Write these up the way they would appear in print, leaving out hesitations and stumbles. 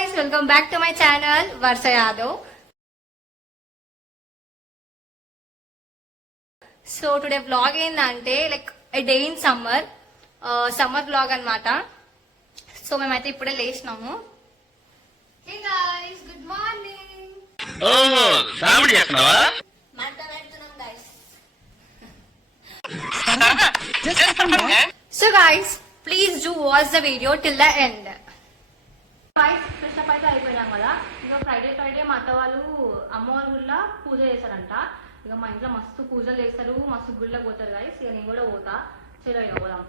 guys, welcome back to my channel Varsha Yadav. So today vlog ఏందంటే like a day in summer summer vlog అన్నమాట. సో మేమైతే ఇప్పుడే లేచినాము. Hey guys, good morning. Oh, comedy చేస్తున్నావా? మంట పెడుతున్నాం guys. So guys, please do watch the video till the end. Guys, fresh up అయితే అయిపోయినాం కదా. ఇక ఫ్రైడే మా అత్త వాళ్ళు అమ్మ వాళ్ళ ఊళ్ళో పూజ చేశారంట. ఇక మా ఇంట్లో మస్తు పూజలు చేస్తారు, మస్తు గుళ్ళకి పోతారు గాయస్. ఇక నేను కూడా పోతా. చలో ఇక పోదాం.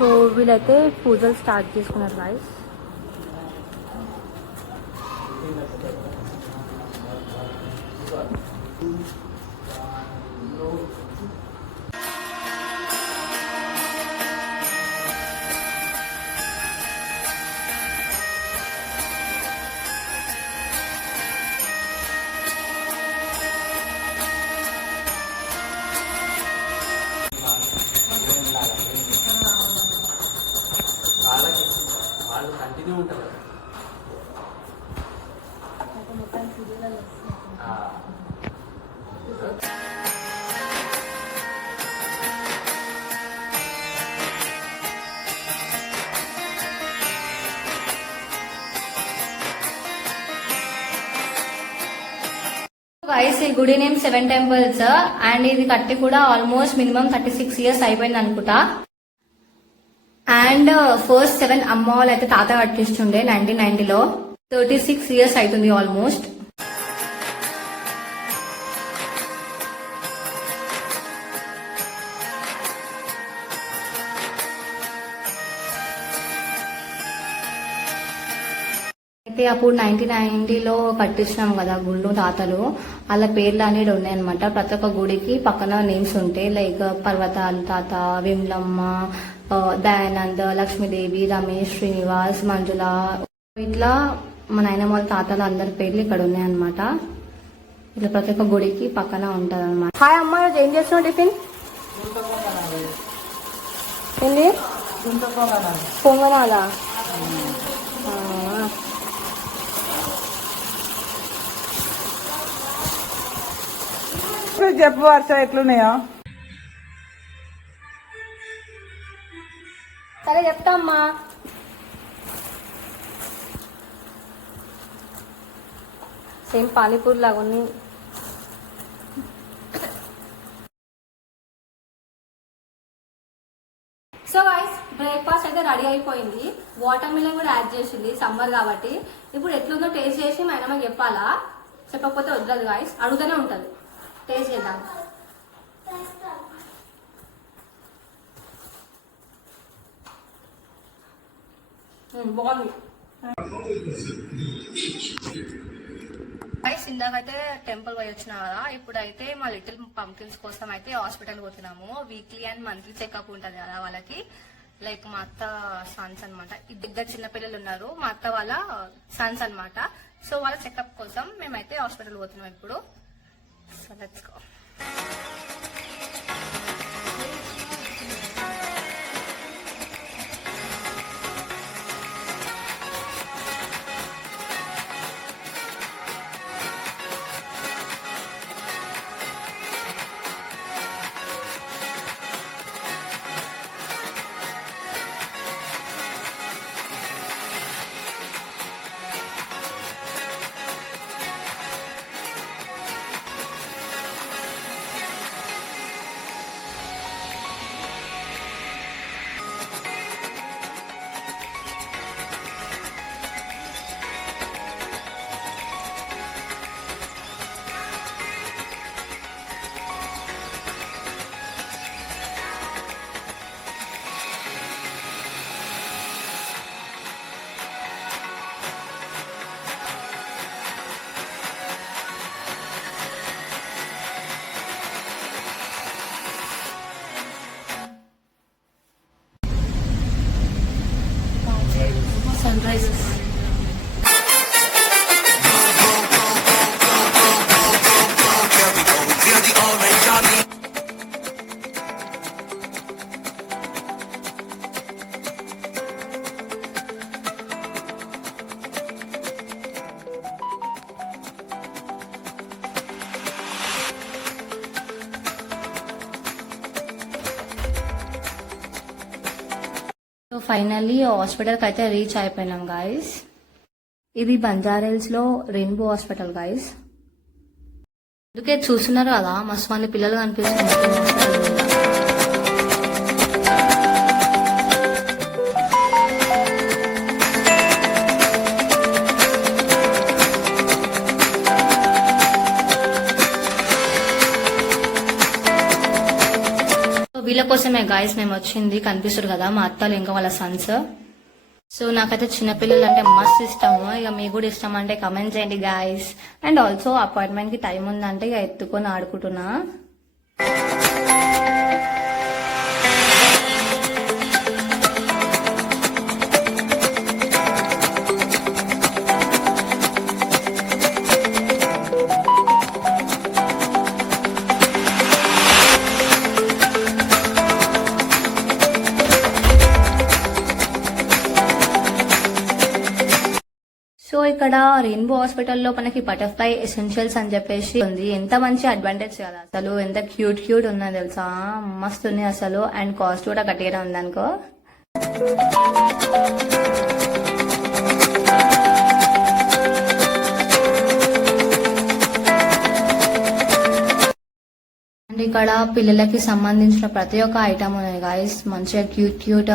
సో వీళ్ళైతే పూజలు స్టార్ట్ చేసుకున్నారు గాయస్. గైస్ ఈ గుడి నేమ్ 7 టెంపుల్స్ అండ్ ఇది కట్టి కూడా ఆల్మోస్ట్ మినిమం 36 ఇయర్స్ అయిపోయింది అనుకుంటా. అండ్ ఫస్ట్ 7 అమ్మ వాళ్ళు అయితే తాత కట్టిస్తుండే 1990లో. 36 ఇయర్స్ అవుతుంది ఆల్మోస్ట్. అయితే అప్పుడు 1990లో కట్టించినాం కదా గుళ్ళు తాతలు, వాళ్ళ పేర్లు అనేది ఉన్నాయన్నమాట. ప్రతి ఒక్క గుడికి పక్కన నేమ్స్ ఉంటాయి. లైక్ పర్వతాల తాత, విమ్లమ్మ, దయానంద్, లక్ష్మీదేవి, రమేష్, శ్రీనివాస్, మంజుల, ఇట్లా మా నాయనమ్మ వాళ్ళ తాతలు అందరి పేర్లు ఇక్కడ ఉన్నాయన్నమాట. ఇట్లా ప్రతి ఒక్క గుడికి పక్కన ఉంటది అనమాట. హాయ్ అమ్మ, ఏం చేస్తున్నావు టిఫిన్? ఏంటి పొంగనాలా? చెప్పు వర్ష, ఎట్లున్నాయో? సరే చెప్తా అమ్మా. సేమ్ పానీపూరి లాగా ఉంది. సో గైస్, బ్రేక్ఫాస్ట్ అయితే రెడీ అయిపోయింది. వాటర్ మిలన్ కూడా యాడ్ చేసింది సమ్మర్ కాబట్టి. ఇప్పుడు ఎట్లుందో టేస్ట్ చేసి మా ఆయనమ్మకి చెప్పాలా, చెప్పకపోతే వద్దదు గైస్, అడుగుతూనే ఉంటుంది. టేస్ట్ చేద్దాం. బాగుంది గైస్. ఇందాకైతే టెంపుల్ పోయి వచ్చినా కదా, ఇప్పుడైతే మా లిటిల్ పంకిన్స్ కోసం అయితే హాస్పిటల్ పోతున్నాము. వీక్లీ అండ్ మంత్లీ చెకప్ ఉంటుంది కదా వాళ్ళకి. లైక్ మా అత్త సన్స్ అనమాట. ఇద్దరు చిన్నపిల్లలు ఉన్నారు, మా అత్త వాళ్ళ సన్స్ అనమాట. సో వాళ్ళ చెకప్ కోసం మేమైతే హాస్పిటల్ పోతున్నాం ఇప్పుడు. So let's go. ఫైనల్లీ హాస్పిటల్కి అయితే రీచ్ అయిపోయినాం గాయస్. ఇది బంజారాహిల్స్ లో రెయిన్బో హాస్పిటల్ గాయస్. అందుకే చూస్తున్నారు కదా మస్తు మంది పిల్లలు కనిపిస్తున్నారు. వీళ్ళ కోసమే గాయస్ మేము వచ్చింది. కనిపిస్తారు కదా మా అత్తలు ఇంకా వాళ్ళ సన్స్. సో నాకైతే చిన్నపిల్లలు అంటే మస్తు ఇష్టము. ఇక మీకు కూడా ఇష్టం అంటే కమెంట్ చేయండి గాయస్. అండ్ ఆల్సో అపాయింట్మెంట్ కి టైం ఉందంటే ఇక ఎత్తుకొని ఆడుకుంటున్నా. సో ఇక్కడ రెయిన్బో హాస్పిటల్లో మనకి బటర్ఫ్లై ఎసెన్షియల్స్ అని చెప్పేసి ఉంది. ఎంత మంచి అడ్వాంటేజ్ కదా అసలు. ఎంత క్యూట్ క్యూట్ ఉన్నది తెలుసా, మస్తు ఉంది అసలు. అండ్ కాస్ట్ కూడా గట్టిగా ఉంది అనుకో. అండ్ ఇక్కడ పిల్లలకి సంబంధించిన ప్రతి ఒక్క ఐటమ్ ఉన్నాయి గాయస్. మంచిగా క్యూట్ క్యూట్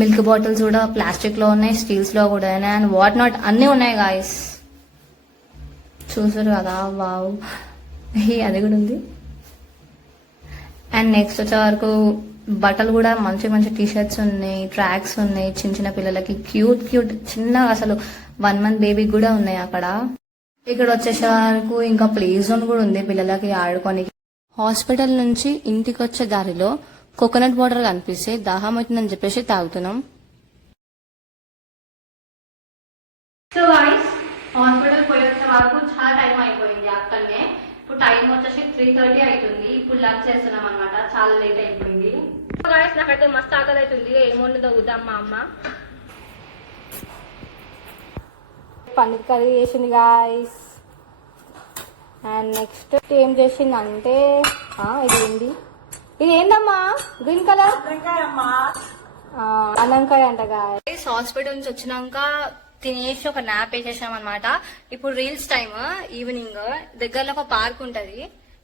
మిల్క్ బాటిల్స్ కూడా ప్లాస్టిక్ లో ఉన్నాయి, స్టీల్స్ లో కూడా ఉన్నాయి. అండ్ వాట్ నాట్ అన్ని ఉన్నాయి గాయస్. చూసారు కదా, వావ్, అది కూడా ఉంది. అండ్ నెక్స్ట్ వచ్చే వరకు బట్టలు కూడా మంచి మంచి టీ షర్ట్స్ ఉన్నాయి, ట్రాక్స్ ఉన్నాయి చిన్న చిన్న పిల్లలకి. క్యూట్ క్యూట్ చిన్న అసలు 1 month బేబీకి కూడా ఉన్నాయి అక్కడ. ఇక్కడ వచ్చేసే వరకు ఇంకా ప్లే జోన్ కూడా ఉంది పిల్లలకి ఆడుకోనికి. హాస్పిటల్ నుంచి ఇంటికి వచ్చే దారిలో కోకోనట్ వాటర్ కనిపిస్తే దాహం అవుతుందని చెప్పేసి తాగుతున్నాం. సో గైస్, హాస్పిటల్ పోయి వచ్చే వరకు చాలా టైం అయిపోయింది అక్కడనే. ఇప్పుడు టైం వచ్చేసి 3:30 అవుతుంది. ఇప్పుడు లంచ్ చేస్తున్నాం అనమాట, చాలా లేట్ అయిపోయింది. సో గైస్, నాకైతే మస్తు ఆకలి అవుతుంది. ఏమొండి వద్దాం మా అమ్మ. పన్నీర్ కర్రీ చేసింది గాయస్. అండ్ నెక్స్ట్ ఏం చేసిందంటే ఇది ఏంది, ఇది ఏందమ్మా గ్రీన్ కలర్? అన్నంకాయ అంట గాయస్. హాస్పిటల్ నుంచి వచ్చినాక తినేసి ఒక నాప్ వేసేసాం అనమాట. ఇప్పుడు రీల్స్ టైమ్. ఈవినింగ్ దగ్గరలో ఒక పార్క్ ఉంటది,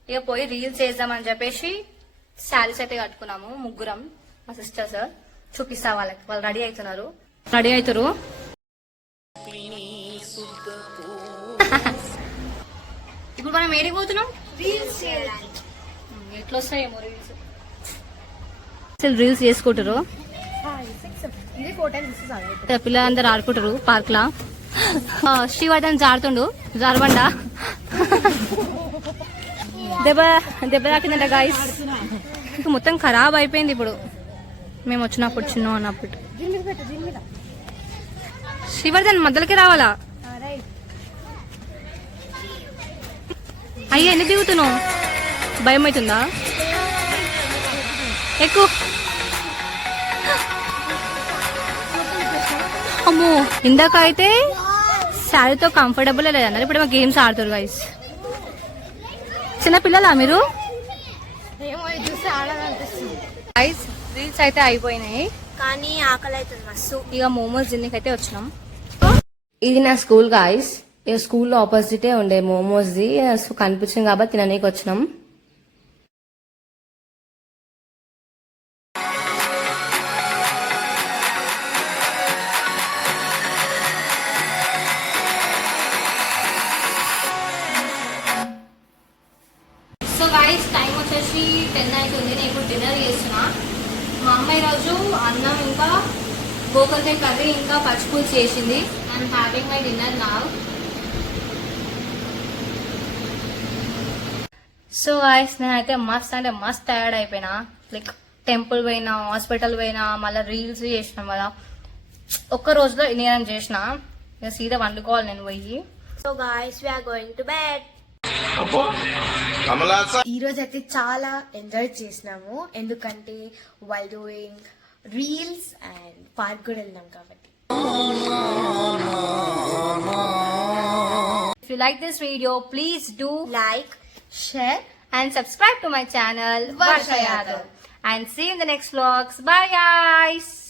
ఇక పోయి రీల్స్ వేద్దామని చెప్పేసి శారీస్ అయితే కట్టుకున్నాము ముగ్గురం, మా సిస్టర్స్. చూపిస్తా వాళ్ళకి, వాళ్ళు రెడీ అవుతున్నారు. ఇప్పుడు మనం ఏడికి పోతున్నాం? రీల్స్. ఎట్లా వస్తాయేమో రీల్స్. అసలు రీల్స్ చేసుకుంటారు పిల్లలందరూ, ఆడుకుంటారు పార్క్ లా. శ్రీవర్ధన్ జారుతుండు, జారబండా. దెబ్బ తాకిందంట గాయస్. మొత్తం ఖరాబ్ అయిపోయింది ఇప్పుడు. మేము వచ్చినప్పుడు చిన్న అన్నప్పుడు. శ్రీవర్ధన్ మధ్యలోకి రావాలా? అయ్యా ఎందుకు దిగుతున్నావు? భయం అవుతుందా? ఎక్కువ. అమ్మో, ఇందాక అయితే శారీతో కంఫర్టబుల్ లేదన్నారు, ఇప్పుడు మా గేమ్స్ ఆడుతారు గైస్. చిన్న పిల్లలా మీరు? గైస్, రీల్స్ అయితే అయిపోయినాయి కానీ ఆకలి అవుతుంది మస్తు. ఇక మోమోస్ తిన్నకి అయితే వచ్చినాం. ఇది నా స్కూల్ గాయస్. ఇక స్కూల్లో ఆపోజిటే ఉండే మోమోస్ ది, కనిపించింది కాబట్టి తిననీకి వచ్చినాం. సో గాయస్, టైం వచ్చేసి 10 అవుతుంది. నేను ఇప్పుడు డిన్నర్ చేస్తున్నా. మా అమ్మ ఈరోజు అన్నం ఇంకా గోకరకాయ కర్రీ ఇంకా పచ్చిపులుసు చేసింది. I'm having my dinner now. So guys, నేనైతే మస్త్ అంటే మస్త్ టైర్డ్ అయిపోయినా. లైక్ టెంపుల్ పోయినా, హాస్పిటల్ పోయినా, మళ్ళీ రీల్స్ చేసినాం కదా. ఒక్క రోజులో నేను చేసిన. ఇక సీదా వండుకోవాలి నేను పోయి. So guys, we are going to bed. ఈ రోజు అయితే చాలా ఎంజాయ్ చేసినాము, ఎందుకంటే while doing reels and park కూడా వెళ్ళినాం కాబట్టి. If you like this video, please do like, share and subscribe to my channel Varsha Yadav. And see you in the next vlogs. Bye guys.